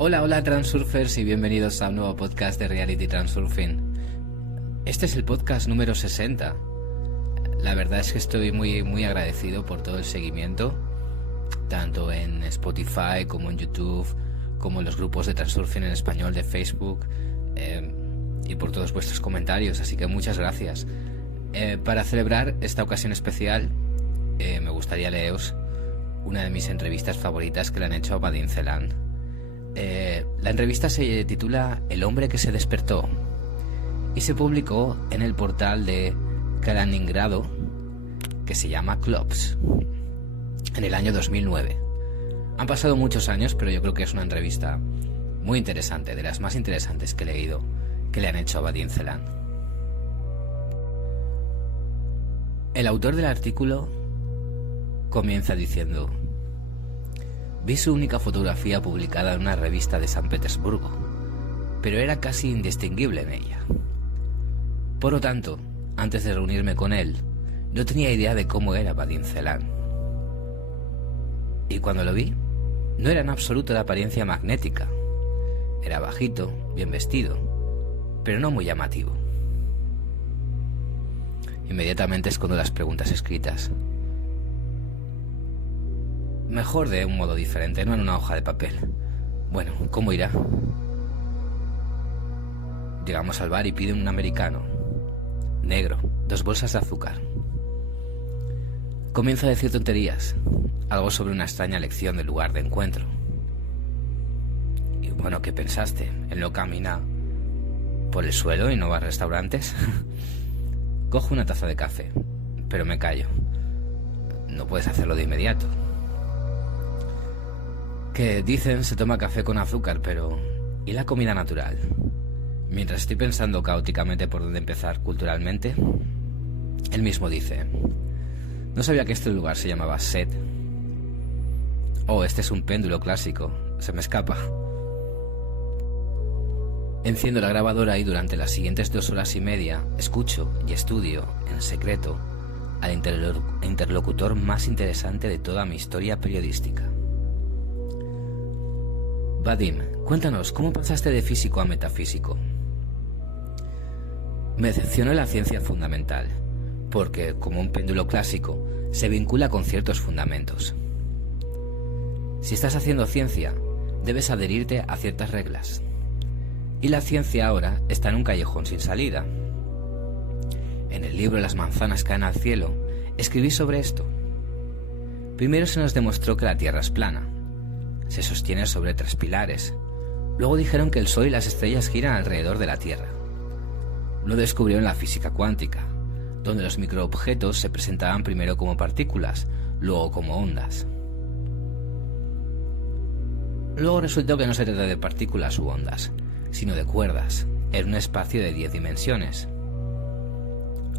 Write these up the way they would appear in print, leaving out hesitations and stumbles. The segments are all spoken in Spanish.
Hola Transurfers y bienvenidos a un nuevo podcast de Reality Transurfing. Este es el podcast número 60. La verdad es que estoy muy agradecido por todo el seguimiento, tanto en Spotify como en YouTube, como en los grupos de Transurfing en español de Facebook, y por todos vuestros comentarios, así que muchas gracias. Para celebrar esta ocasión especial, me gustaría leeros una de mis entrevistas favoritas que le han hecho a Vadim Zeland. La entrevista se titula El hombre que se despertó y se publicó en el portal de Kaliningrado que se llama Clubs en el año 2009. Han pasado muchos años, pero yo creo que es una entrevista muy interesante, de las más interesantes que he leído, que le han hecho a Vadim Zeland. El autor del artículo comienza diciendo: vi su única fotografía publicada en una revista de San Petersburgo, pero era casi indistinguible en ella. Por lo tanto, antes de reunirme con él, no tenía idea de cómo era Vadim Zeland. Y cuando lo vi, no era en absoluto de apariencia magnética. Era bajito, bien vestido, pero no muy llamativo. Inmediatamente escondo las preguntas escritas. Mejor de un modo diferente, no en una hoja de papel. Bueno, ¿cómo irá? Llegamos al bar y pide un americano. Negro, 2 bolsas de azúcar. Comienza a decir tonterías. Algo sobre una extraña lección del lugar de encuentro. Y bueno, ¿qué pensaste? ¿Él no camina por el suelo y no va a restaurantes? Cojo una taza de café, pero me callo. No puedes hacerlo de inmediato. Que dicen se toma café con azúcar, pero ¿y la comida natural? Mientras estoy pensando caóticamente por dónde empezar culturalmente, él mismo dice: no sabía que este lugar se llamaba Set. Oh, este es un péndulo clásico, se me escapa. Enciendo la grabadora y durante las siguientes 2 horas y media escucho y estudio en secreto al interlocutor más interesante de toda mi historia periodística. Vadim, cuéntanos, ¿cómo pasaste de físico a metafísico? Me decepcionó la ciencia fundamental, porque, como un péndulo clásico, se vincula con ciertos fundamentos. Si estás haciendo ciencia, debes adherirte a ciertas reglas. Y la ciencia ahora está en un callejón sin salida. En el libro Las manzanas caen al cielo, escribí sobre esto. Primero se nos demostró que la Tierra es plana. Se sostiene sobre 3 pilares. Luego dijeron que el Sol y las estrellas giran alrededor de la Tierra. Lo descubrieron la física cuántica, donde los microobjetos se presentaban primero como partículas, luego como ondas. Luego resultó que no se trata de partículas u ondas, sino de cuerdas, en un espacio de 10 dimensiones.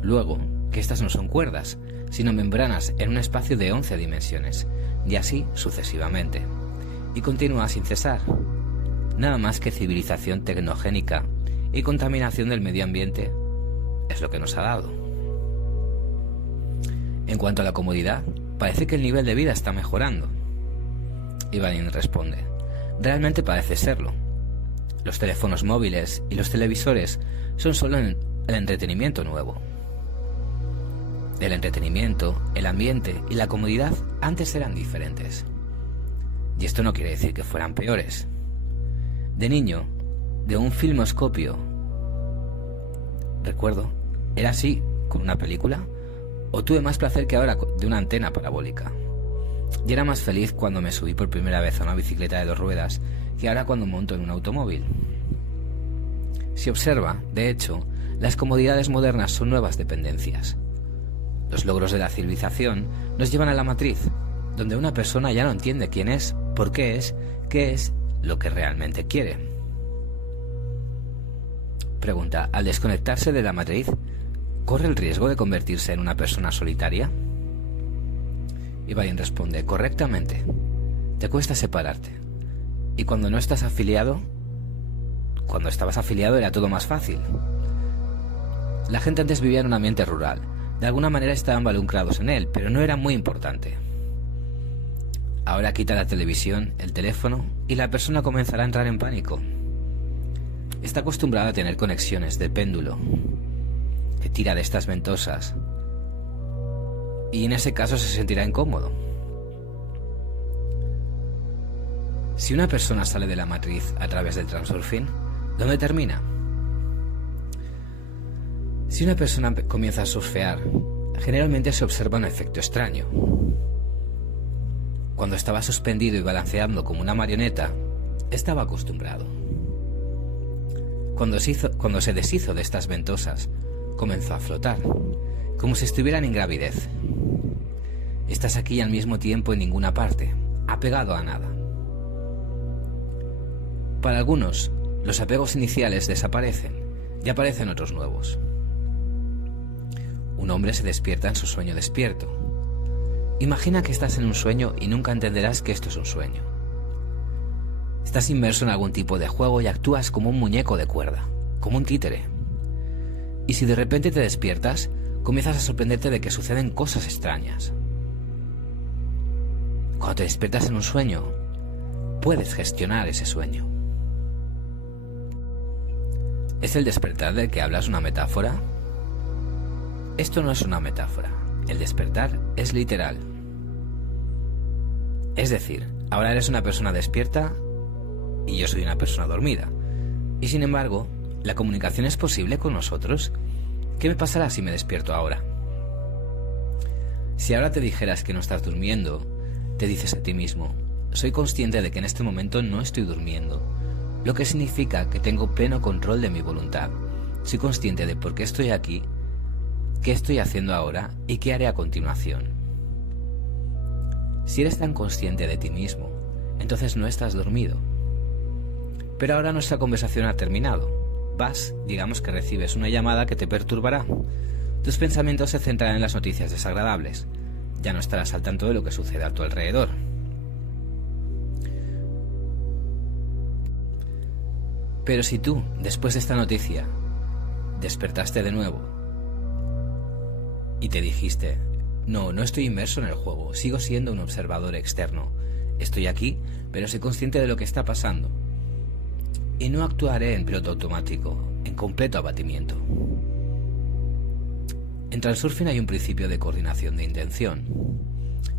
Luego, que estas no son cuerdas, sino membranas en un espacio de 11 dimensiones, y así sucesivamente. Y continúa sin cesar. Nada más que civilización tecnogénica y contaminación del medio ambiente es lo que nos ha dado. En cuanto a la comodidad, parece que el nivel de vida está mejorando. Y Vadim responde: realmente parece serlo. Los teléfonos móviles y los televisores son solo el entretenimiento nuevo. El entretenimiento, el ambiente y la comodidad antes eran diferentes. Y esto no quiere decir que fueran peores. De niño, de un filmoscopio, recuerdo, era así con una película, o tuve más placer que ahora de una antena parabólica. Y era más feliz cuando me subí por primera vez a una bicicleta de 2 ruedas que ahora cuando monto en un automóvil. Si observa, de hecho, las comodidades modernas son nuevas dependencias. Los logros de la civilización nos llevan a la matriz, donde una persona ya no entiende quién es, por qué es, qué es lo que realmente quiere. Pregunta: ¿al desconectarse de la matriz, corre el riesgo de convertirse en una persona solitaria? Y Vadim responde: correctamente. Te cuesta separarte. Y cuando no estás afiliado, cuando estabas afiliado era todo más fácil. La gente antes vivía en un ambiente rural. De alguna manera estaban involucrados en él, pero no era muy importante. Ahora quita la televisión, el teléfono, y la persona comenzará a entrar en pánico. Está acostumbrada a tener conexiones de péndulo, que tira de estas ventosas, y en ese caso se sentirá incómodo. Si una persona sale de la matriz a través del transurfing, ¿dónde termina? Si una persona comienza a surfear, generalmente se observa un efecto extraño. Cuando estaba suspendido y balanceando como una marioneta, estaba acostumbrado. Cuando se deshizo de estas ventosas, comenzó a flotar, como si estuvieran en gravidez. Estás aquí al mismo tiempo en ninguna parte, apegado a nada. Para algunos, los apegos iniciales desaparecen y aparecen otros nuevos. Un hombre se despierta en su sueño despierto. Imagina que estás en un sueño y nunca entenderás que esto es un sueño. Estás inmerso en algún tipo de juego y actúas como un muñeco de cuerda, como un títere. Y si de repente te despiertas, comienzas a sorprenderte de que suceden cosas extrañas. Cuando te despiertas en un sueño, puedes gestionar ese sueño. ¿Es el despertar del que hablas una metáfora? Esto no es una metáfora. El despertar es literal. Es decir, ahora eres una persona despierta y yo soy una persona dormida. Y sin embargo, ¿la comunicación es posible con nosotros? ¿Qué me pasará si me despierto ahora? Si ahora te dijeras que no estás durmiendo, te dices a ti mismo, soy consciente de que en este momento no estoy durmiendo, lo que significa que tengo pleno control de mi voluntad. Soy consciente de por qué estoy aquí, qué estoy haciendo ahora y qué haré a continuación. Si eres tan consciente de ti mismo, entonces no estás dormido. Pero ahora nuestra conversación ha terminado. Digamos que recibes una llamada que te perturbará. Tus pensamientos se centrarán en las noticias desagradables. Ya no estarás al tanto de lo que sucede a tu alrededor. Pero si tú, después de esta noticia, despertaste de nuevo y te dijiste, no estoy inmerso en el juego, sigo siendo un observador externo. Estoy aquí, pero soy consciente de lo que está pasando. Y no actuaré en piloto automático, en completo abatimiento. En Transurfing hay un principio de coordinación de intención,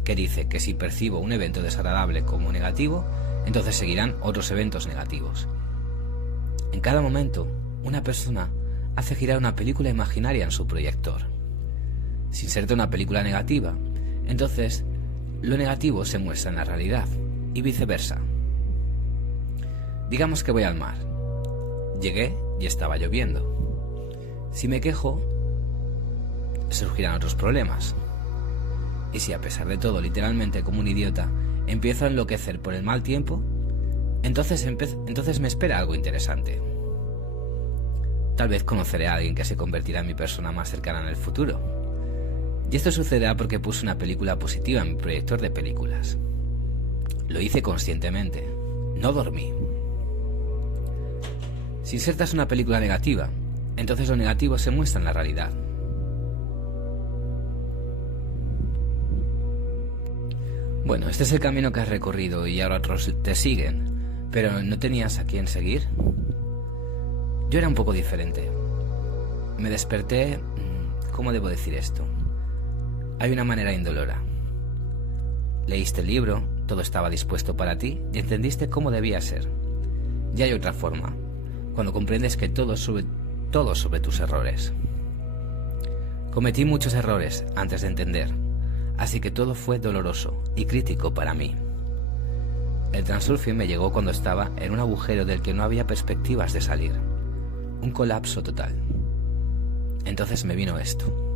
que dice que si percibo un evento desagradable como negativo, entonces seguirán otros eventos negativos. En cada momento, una persona hace girar una película imaginaria en su proyector. Si inserta una película negativa, entonces lo negativo se muestra en la realidad, y viceversa. Digamos que voy al mar. Llegué y estaba lloviendo. Si me quejo, surgirán otros problemas. Y si a pesar de todo, literalmente como un idiota, empiezo a enloquecer por el mal tiempo, entonces me espera algo interesante. Tal vez conoceré a alguien que se convertirá en mi persona más cercana en el futuro. Y esto sucederá porque puse una película positiva en mi proyector de películas. Lo hice conscientemente. No dormí. Si insertas una película negativa, entonces lo negativo se muestra en la realidad. Bueno, este es el camino que has recorrido y ahora otros te siguen, pero ¿no tenías a quién seguir? Yo era un poco diferente. Me desperté... ¿Cómo debo decir esto? Hay una manera indolora. Leíste el libro, todo estaba dispuesto para ti y entendiste cómo debía ser. Y hay otra forma, cuando comprendes que todo sobre tus errores. Cometí muchos errores antes de entender, así que todo fue doloroso y crítico para mí. El Transurfing me llegó cuando estaba en un agujero del que no había perspectivas de salir. Un colapso total. Entonces me vino esto.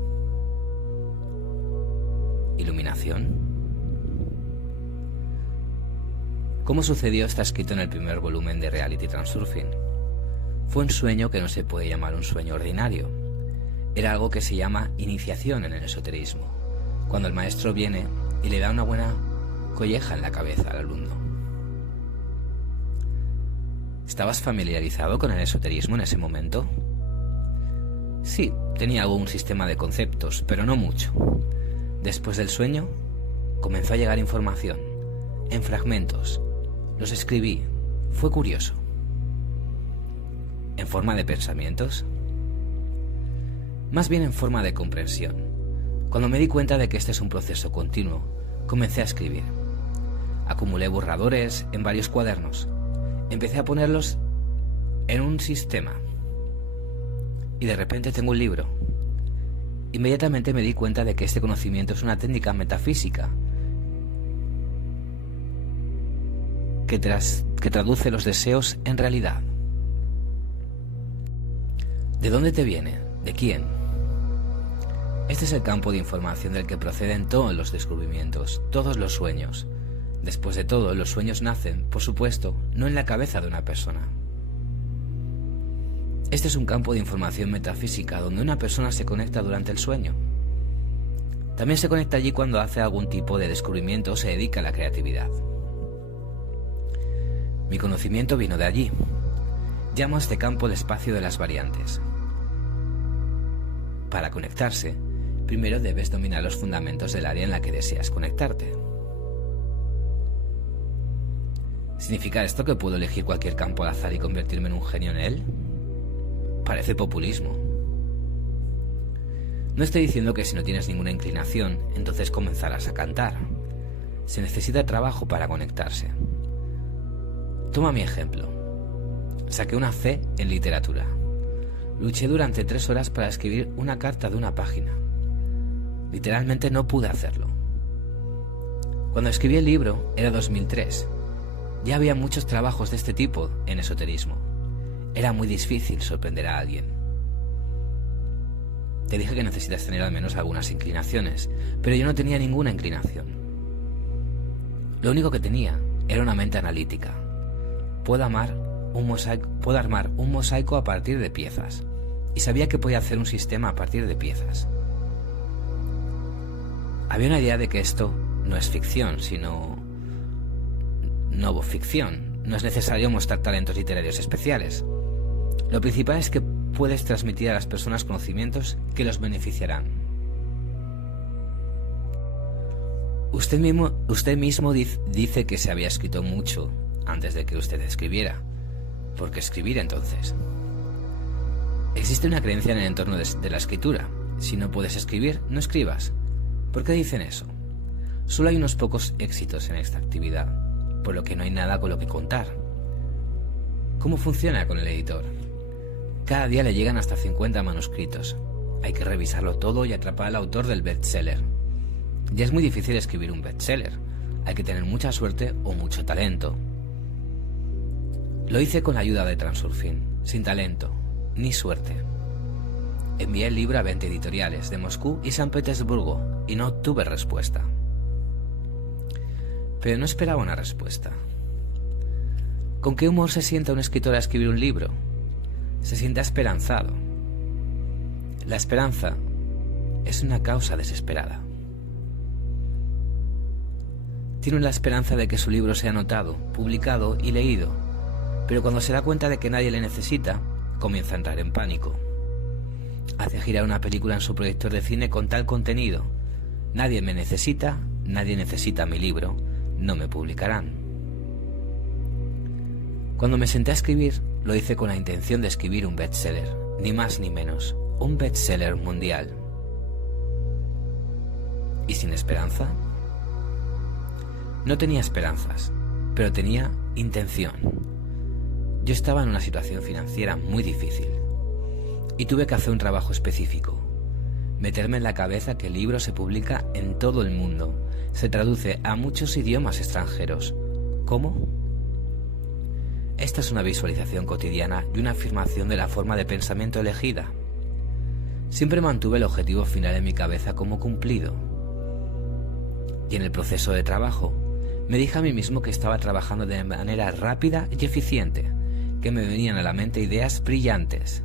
¿Iluminación? ¿Cómo sucedió? Está escrito en el primer volumen de Reality Transurfing. Fue un sueño que no se puede llamar un sueño ordinario. Era algo que se llama iniciación en el esoterismo, cuando el maestro viene y le da una buena colleja en la cabeza al alumno. ¿Estabas familiarizado con el esoterismo en ese momento? Sí, tenía algún sistema de conceptos, pero no mucho. Después del sueño, comenzó a llegar información, en fragmentos. Los escribí. Fue curioso. ¿En forma de pensamientos? Más bien en forma de comprensión. Cuando me di cuenta de que este es un proceso continuo, comencé a escribir. Acumulé borradores en varios cuadernos. Empecé a ponerlos en un sistema. Y de repente tengo un libro. Inmediatamente me di cuenta de que este conocimiento es una técnica metafísica que traduce los deseos en realidad. ¿De dónde te viene? ¿De quién? Este es el campo de información del que proceden todos los descubrimientos, todos los sueños. Después de todo, los sueños nacen, por supuesto, no en la cabeza de una persona. Este es un campo de información metafísica donde una persona se conecta durante el sueño. También se conecta allí cuando hace algún tipo de descubrimiento o se dedica a la creatividad. Mi conocimiento vino de allí. Llamo a este campo el espacio de las variantes. Para conectarse, primero debes dominar los fundamentos del área en la que deseas conectarte. ¿Significa esto que puedo elegir cualquier campo al azar y convertirme en un genio en él? Parece populismo. No estoy diciendo que si no tienes ninguna inclinación, entonces comenzarás a cantar. Se necesita trabajo para conectarse. Toma mi ejemplo. Saqué una C en literatura. Luché durante 3 horas para escribir una carta de una página. Literalmente no pude hacerlo. Cuando escribí el libro era 2003. Ya había muchos trabajos de este tipo en esoterismo. Era muy difícil sorprender a alguien. Te dije que necesitas tener al menos algunas inclinaciones, pero yo no tenía ninguna inclinación. Lo único que tenía era una mente analítica. Puedo armar un mosaico a partir de piezas, y sabía que podía hacer un sistema a partir de piezas. Había una idea de que esto no es ficción, sino no ficción. No es necesario mostrar talentos literarios especiales. Lo principal es que puedes transmitir a las personas conocimientos que los beneficiarán. Usted mismo dice que se había escrito mucho antes de que usted escribiera. ¿Por qué escribir entonces? Existe una creencia en el entorno de la escritura. Si no puedes escribir, no escribas. ¿Por qué dicen eso? Solo hay unos pocos éxitos en esta actividad, por lo que no hay nada con lo que contar. ¿Cómo funciona con el editor? Cada día le llegan hasta 50 manuscritos. Hay que revisarlo todo y atrapar al autor del bestseller. Ya es muy difícil escribir un bestseller. Hay que tener mucha suerte o mucho talento. Lo hice con la ayuda de Transurfing, sin talento, ni suerte. Envié el libro a 20 editoriales de Moscú y San Petersburgo y no tuve respuesta. Pero no esperaba una respuesta. ¿Con qué humor se sienta un escritor a escribir un libro? Se sienta esperanzado. La esperanza es una causa desesperada. Tiene la esperanza de que su libro sea notado, publicado y leído, pero cuando se da cuenta de que nadie le necesita, comienza a entrar en pánico. Hace girar una película en su proyector de cine con tal contenido: nadie me necesita, nadie necesita mi libro, no me publicarán. Cuando me senté a escribir, lo hice con la intención de escribir un bestseller, ni más ni menos, un bestseller mundial. ¿Y sin esperanza? No tenía esperanzas, pero tenía intención. Yo estaba en una situación financiera muy difícil y tuve que hacer un trabajo específico. Meterme en la cabeza que el libro se publica en todo el mundo, se traduce a muchos idiomas extranjeros. ¿Cómo? Esta es una visualización cotidiana y una afirmación de la forma de pensamiento elegida. Siempre mantuve el objetivo final en mi cabeza como cumplido. Y en el proceso de trabajo, me dije a mí mismo que estaba trabajando de manera rápida y eficiente, que me venían a la mente ideas brillantes.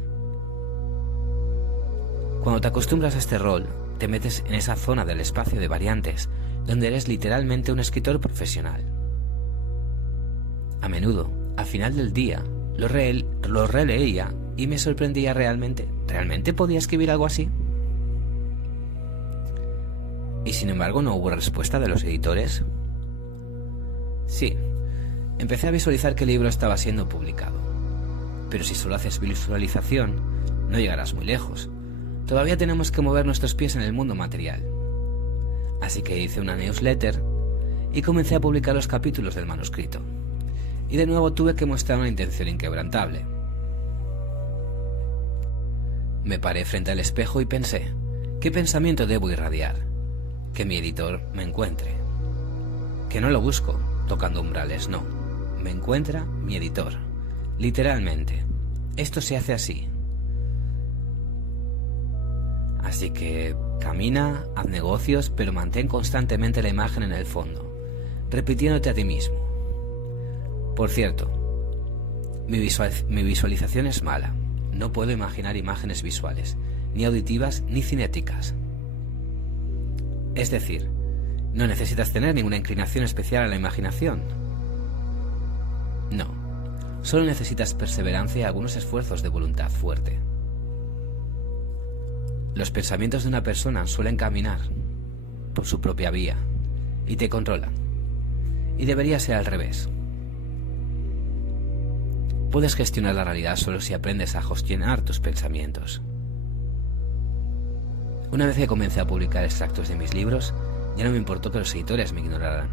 Cuando te acostumbras a este rol, te metes en esa zona del espacio de variantes, donde eres literalmente un escritor profesional. A menudo, al final del día, lo releía y me sorprendía realmente. ¿Realmente podía escribir algo así? Y sin embargo no hubo respuesta de los editores. Sí, empecé a visualizar que el libro estaba siendo publicado. Pero si solo haces visualización, no llegarás muy lejos. Todavía tenemos que mover nuestros pies en el mundo material. Así que hice una newsletter y comencé a publicar los capítulos del manuscrito. Y de nuevo tuve que mostrar una intención inquebrantable. Me paré frente al espejo y pensé, ¿qué pensamiento debo irradiar? Que mi editor me encuentre. Que no lo busco, tocando umbrales, no. Me encuentra mi editor. Literalmente. Esto se hace así. Así que camina, haz negocios, pero mantén constantemente la imagen en el fondo, repitiéndote a ti mismo. Por cierto, mi visualización es mala. No puedo imaginar imágenes visuales, ni auditivas ni cinéticas. Es decir, no necesitas tener ninguna inclinación especial a la imaginación. No, solo necesitas perseverancia y algunos esfuerzos de voluntad fuerte. Los pensamientos de una persona suelen caminar por su propia vía y te controlan. Y debería ser al revés. Puedes gestionar la realidad solo si aprendes a gestionar tus pensamientos. Una vez que comencé a publicar extractos de mis libros, ya no me importó que los editores me ignoraran.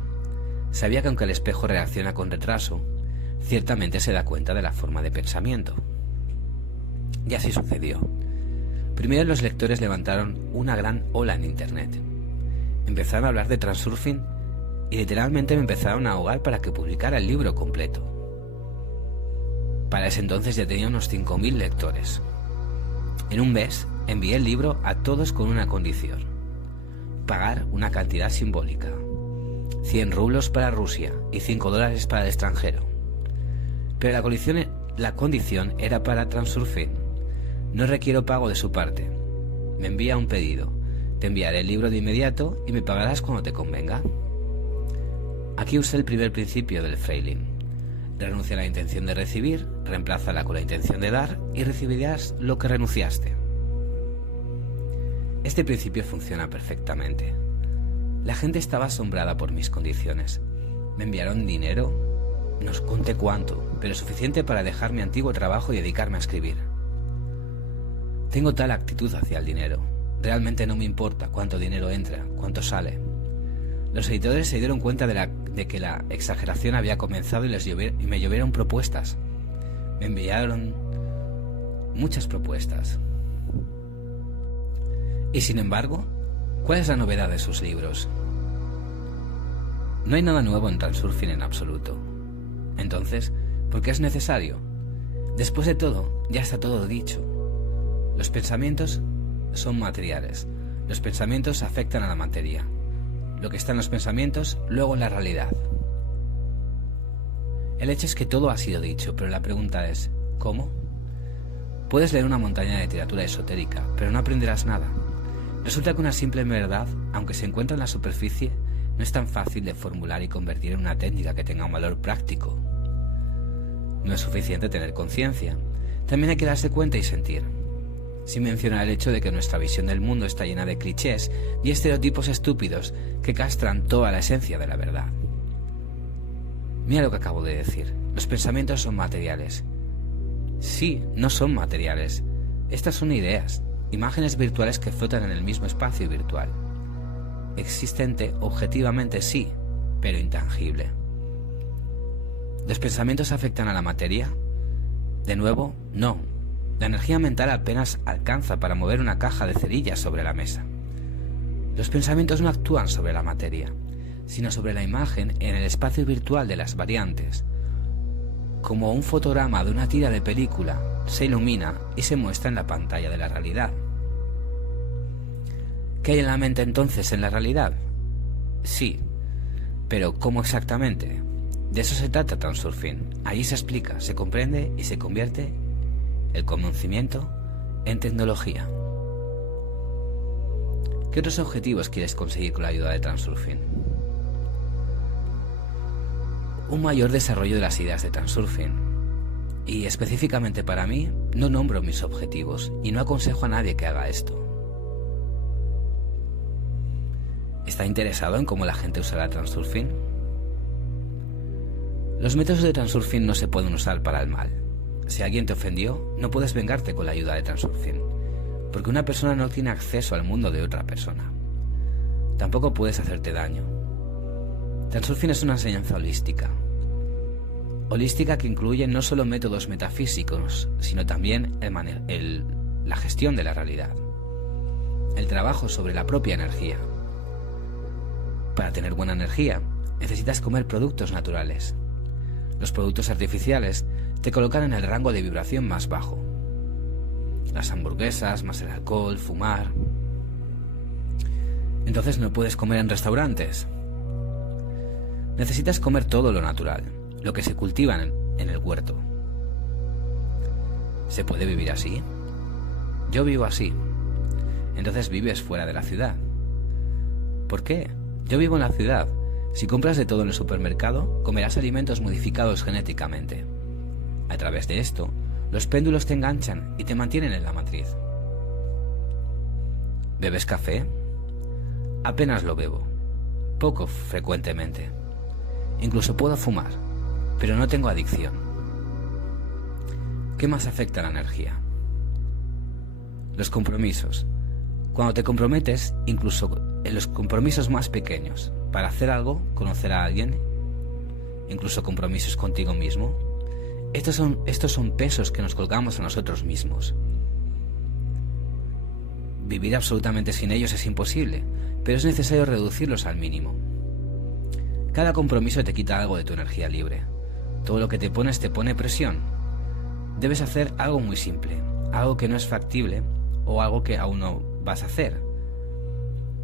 Sabía que aunque el espejo reacciona con retraso, ciertamente se da cuenta de la forma de pensamiento. Y así sucedió. Primero los lectores levantaron una gran ola en internet. Empezaron a hablar de Transurfing y literalmente me empezaron a ahogar para que publicara el libro completo. Para ese entonces ya tenía unos 5.000 lectores. En un mes envié el libro a todos con una condición: pagar una cantidad simbólica, 100 rublos para Rusia y $5 para el extranjero. Pero la condición era para Transurfing. No requiero pago de su parte. Me envía un pedido. Te enviaré el libro de inmediato y me pagarás cuando te convenga. Aquí usé el primer principio del Freiling. Renuncia a la intención de recibir, reemplázala con la intención de dar y recibirás lo que renunciaste. Este principio funciona perfectamente. La gente estaba asombrada por mis condiciones. Me enviaron dinero, no os conté cuánto, pero suficiente para dejar mi antiguo trabajo y dedicarme a escribir. Tengo tal actitud hacia el dinero. Realmente no me importa cuánto dinero entra, cuánto sale. Los editores se dieron cuenta de que la exageración había comenzado y me llovieron propuestas. Me enviaron muchas propuestas. Y sin embargo, ¿cuál es la novedad de sus libros? No hay nada nuevo en Transurfing en absoluto. Entonces, ¿por qué es necesario? Después de todo, ya está todo dicho. Los pensamientos son materiales. Los pensamientos afectan a la materia. Lo que está en los pensamientos, luego en la realidad. El hecho es que todo ha sido dicho, pero la pregunta es, ¿cómo? Puedes leer una montaña de literatura esotérica, pero no aprenderás nada. Resulta que una simple verdad, aunque se encuentra en la superficie, no es tan fácil de formular y convertir en una técnica que tenga un valor práctico. No es suficiente tener conciencia, también hay que darse cuenta y sentir. Sin mencionar el hecho de que nuestra visión del mundo está llena de clichés y estereotipos estúpidos que castran toda la esencia de la verdad. Mira lo que acabo de decir. Los pensamientos son materiales. Sí, no son materiales. Estas son ideas, imágenes virtuales que flotan en el mismo espacio virtual. Existente objetivamente sí, pero intangible. ¿Los pensamientos afectan a la materia? De nuevo, no. La energía mental apenas alcanza para mover una caja de cerillas sobre la mesa. Los pensamientos no actúan sobre la materia, sino sobre la imagen en el espacio virtual de las variantes. Como un fotograma de una tira de película, se ilumina y se muestra en la pantalla de la realidad. ¿Qué hay en la mente entonces en la realidad? Sí, pero ¿cómo exactamente? De eso se trata Transurfing. Allí se explica, se comprende y se convierte el conocimiento en tecnología. ¿Qué otros objetivos quieres conseguir con la ayuda de Transurfing? Un mayor desarrollo de las ideas de Transurfing. Y específicamente para mí, no nombro mis objetivos y no aconsejo a nadie que haga esto. ¿Está interesado en cómo la gente usará Transurfing? Los métodos de Transurfing no se pueden usar para el mal. Si alguien te ofendió, no puedes vengarte con la ayuda de Transurfing, porque una persona no tiene acceso al mundo de otra persona. Tampoco puedes hacerte daño. Transurfing es una enseñanza holística. Holística que incluye no solo métodos metafísicos, sino también la gestión de la realidad. El trabajo sobre la propia energía. Para tener buena energía, necesitas comer productos naturales. Los productos artificiales te colocan en el rango de vibración más bajo. Las hamburguesas, más el alcohol, fumar. Entonces no puedes comer en restaurantes. Necesitas comer todo lo natural, lo que se cultiva en el huerto. ¿Se puede vivir así? Yo vivo así. Entonces vives fuera de la ciudad. ¿Por qué? Yo vivo en la ciudad. Si compras de todo en el supermercado, comerás alimentos modificados genéticamente. A través de esto, los péndulos te enganchan y te mantienen en la matriz. ¿Bebes café? Apenas lo bebo. Poco frecuentemente. Incluso puedo fumar, pero no tengo adicción. ¿Qué más afecta a la energía? Los compromisos. Cuando te comprometes, incluso en los compromisos más pequeños, para hacer algo, conocer a alguien, incluso compromisos contigo mismo, estos son pesos que nos colgamos a nosotros mismos. Vivir absolutamente sin ellos es imposible, pero es necesario reducirlos al mínimo. Cada compromiso te quita algo de tu energía libre. Todo lo que te pones te pone presión. Debes hacer algo muy simple, algo que no es factible o algo que aún no vas a hacer.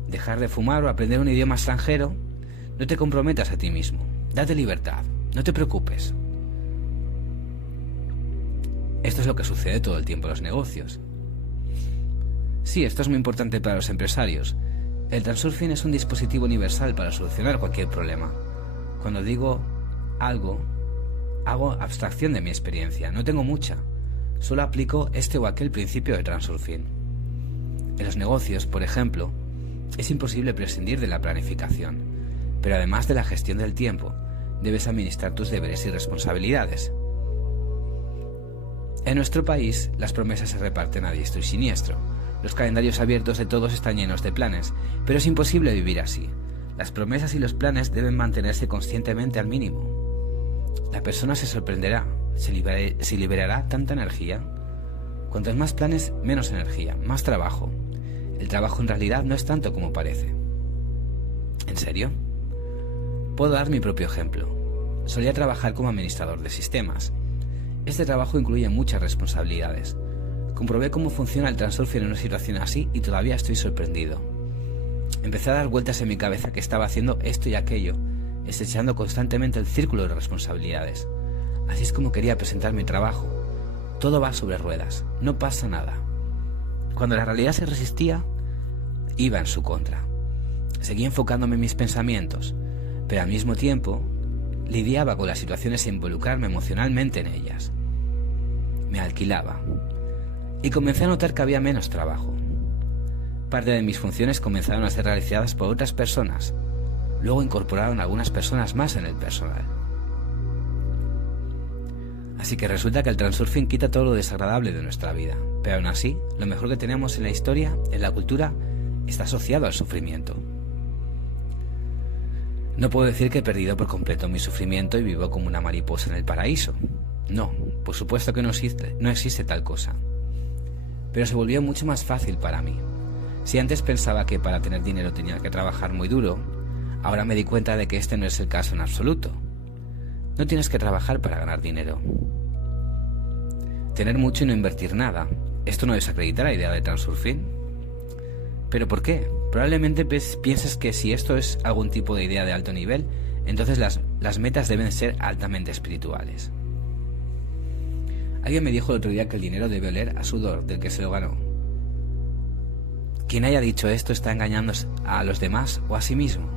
Dejar de fumar o aprender un idioma extranjero. No te comprometas a ti mismo. Date libertad. No te preocupes. Esto es lo que sucede todo el tiempo en los negocios. Sí, esto es muy importante para los empresarios. El Transurfing es un dispositivo universal para solucionar cualquier problema. Cuando digo algo, hago abstracción de mi experiencia. No tengo mucha. Solo aplico este o aquel principio de Transurfing. En los negocios, por ejemplo, es imposible prescindir de la planificación, pero además de la gestión del tiempo, debes administrar tus deberes y responsabilidades. En nuestro país, las promesas se reparten a diestro y siniestro. Los calendarios abiertos de todos están llenos de planes, pero es imposible vivir así. Las promesas y los planes deben mantenerse conscientemente al mínimo. La persona se sorprenderá, se liberará tanta energía. Cuantos más planes, menos energía, más trabajo. El trabajo en realidad no es tanto como parece. ¿En serio? Puedo dar mi propio ejemplo. Solía trabajar como administrador de sistemas. Este trabajo incluye muchas responsabilidades. Comprobé cómo funciona el Transurfing en una situación así y todavía estoy sorprendido. Empecé a dar vueltas en mi cabeza que estaba haciendo esto y aquello, estrechando constantemente el círculo de responsabilidades. Así es como quería presentar mi trabajo. Todo va sobre ruedas, no pasa nada. Cuando la realidad se resistía, iba en su contra. Seguía enfocándome en mis pensamientos, pero al mismo tiempo lidiaba con las situaciones sin involucrarme emocionalmente en ellas. Me alquilaba y comencé a notar que había menos trabajo. Parte de mis funciones comenzaron a ser realizadas por otras personas. Luego incorporaron algunas personas más en el personal. Así que resulta que el Transurfing quita todo lo desagradable de nuestra vida, pero aún así, lo mejor que tenemos en la historia, en la cultura, está asociado al sufrimiento. No puedo decir que he perdido por completo mi sufrimiento y vivo como una mariposa en el paraíso. No, por supuesto que no existe tal cosa. Pero se volvió mucho más fácil para mí. Si antes pensaba que para tener dinero tenía que trabajar muy duro, ahora me di cuenta de que este no es el caso en absoluto. No tienes que trabajar para ganar dinero. Tener mucho y no invertir nada. Esto no desacredita la idea de Transurfing. ¿Pero por qué? Probablemente pienses que si esto es algún tipo de idea de alto nivel, entonces las metas deben ser altamente espirituales. Alguien me dijo el otro día que el dinero debe oler a sudor del que se lo ganó. Quien haya dicho esto está engañando a los demás o a sí mismo.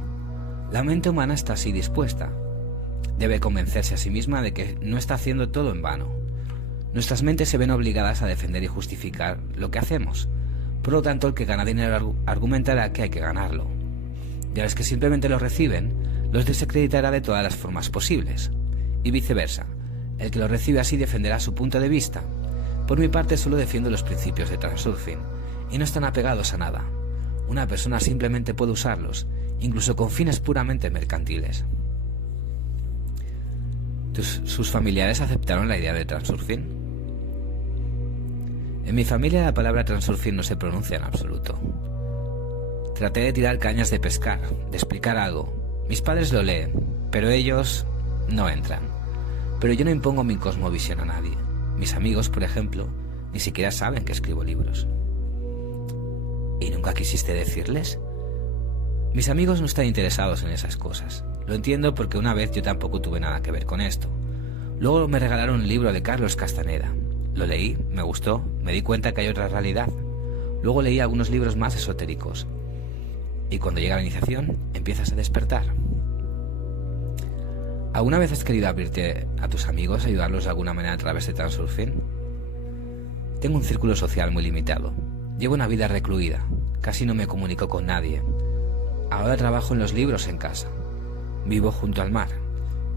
La mente humana está así dispuesta. Debe convencerse a sí misma de que no está haciendo todo en vano. nuestras mentes se ven obligadas a defender y justificar lo que hacemos. Por lo tanto, el que gana dinero argumentará que hay que ganarlo. Y a los que simplemente lo reciben, los desacreditará de todas las formas posibles. Y viceversa, el que lo recibe así defenderá su punto de vista. Por mi parte, solo defiendo los principios de Transurfing, y no están apegados a nada. Una persona simplemente puede usarlos, incluso con fines puramente mercantiles. ¿Sus familiares aceptaron la idea de Transurfing? En mi familia la palabra Transurfing no se pronuncia en absoluto. Traté de tirar cañas de pescar, de explicar algo. Mis padres lo leen, pero ellos no entran. Pero yo no impongo mi cosmovisión a nadie. Mis amigos, por ejemplo, ni siquiera saben que escribo libros. ¿Y nunca quisiste decirles? Mis amigos no están interesados en esas cosas. Lo entiendo porque una vez yo tampoco tuve nada que ver con esto. Luego me regalaron un libro de Carlos Castaneda. Lo leí, me gustó, me di cuenta que hay otra realidad. Luego leí algunos libros más esotéricos. Y cuando llega la iniciación, empiezas a despertar. ¿Alguna vez has querido abrirte a tus amigos, ayudarlos de alguna manera a través de Transurfing? Tengo un círculo social muy limitado. Llevo una vida recluida. Casi no me comunico con nadie. Ahora trabajo en los libros en casa. Vivo junto al mar.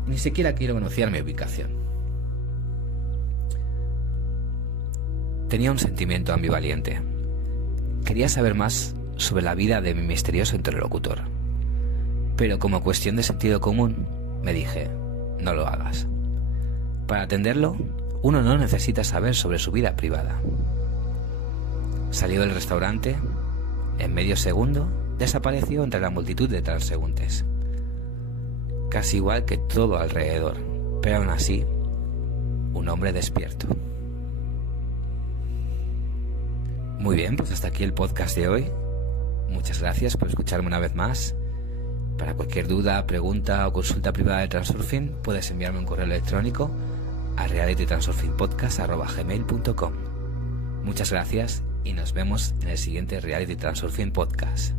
Ni siquiera quiero conocer mi ubicación. Tenía un sentimiento ambivalente. Quería saber más sobre la vida de mi misterioso interlocutor. Pero como cuestión de sentido común, me dije, no lo hagas. Para atenderlo, uno no necesita saber sobre su vida privada. Salió del restaurante, en medio segundo, desapareció entre la multitud de transeúntes. Casi igual que todo alrededor, pero aún así, un hombre despierto. Muy bien, pues hasta aquí el podcast de hoy. Muchas gracias por escucharme una vez más. Para cualquier duda, pregunta o consulta privada de Transurfing, puedes enviarme un correo electrónico a realitytransurfingpodcast@gmail.com. Muchas gracias y nos vemos en el siguiente Reality Transurfing Podcast.